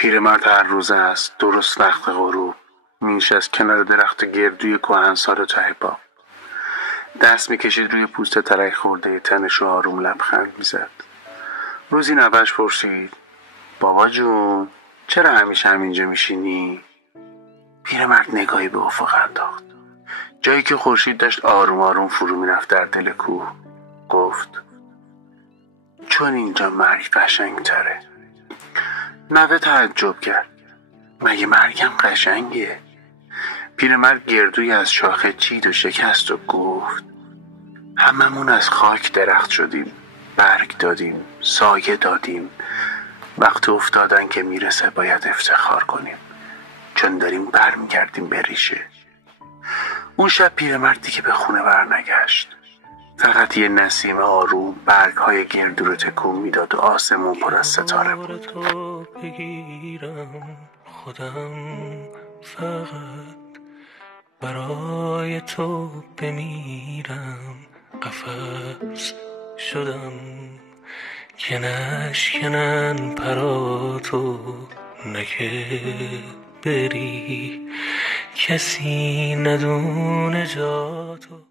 پیرمرد هر روز است درست وقت غروب می‌نشست کنار درخت گردوی کهنسال ته باغ. دست می‌کشید روی پوست ترک خورده تنش و آروم لبخند می‌زد. روزی نوه‌اش پرسید: بابا جون، چرا همیشه همینجا میشینی؟ پیرمرد نگاهی به افق انداخت. جایی که خورشید داشت آروم آروم فرو می‌رفت در دل کوه. گفت: چون اینجا مرگ قشنگ‌تره. نوه تعجب کرد: مگه مرگم قشنگه؟ پیرمرد گردوی از شاخه چید و شکست و گفت: هممون از خاک درخت شدیم، برگ دادیم، سایه دادیم. وقت افتادن که میرسه باید افتخار کنیم، چون داریم برمیگردیم به ریشه. اون شب پیرمرد دیگه به خونه برنگشت. فقط یه نسیم آروم برگ‌های گردو رو تکون میداد و آسمون پر از ستاره بود. تو بگیرم خودم، فقط برای تو بمیرم. قفس شدم که نشکنن پراتو، نه که بری کسی ندونه جاتو.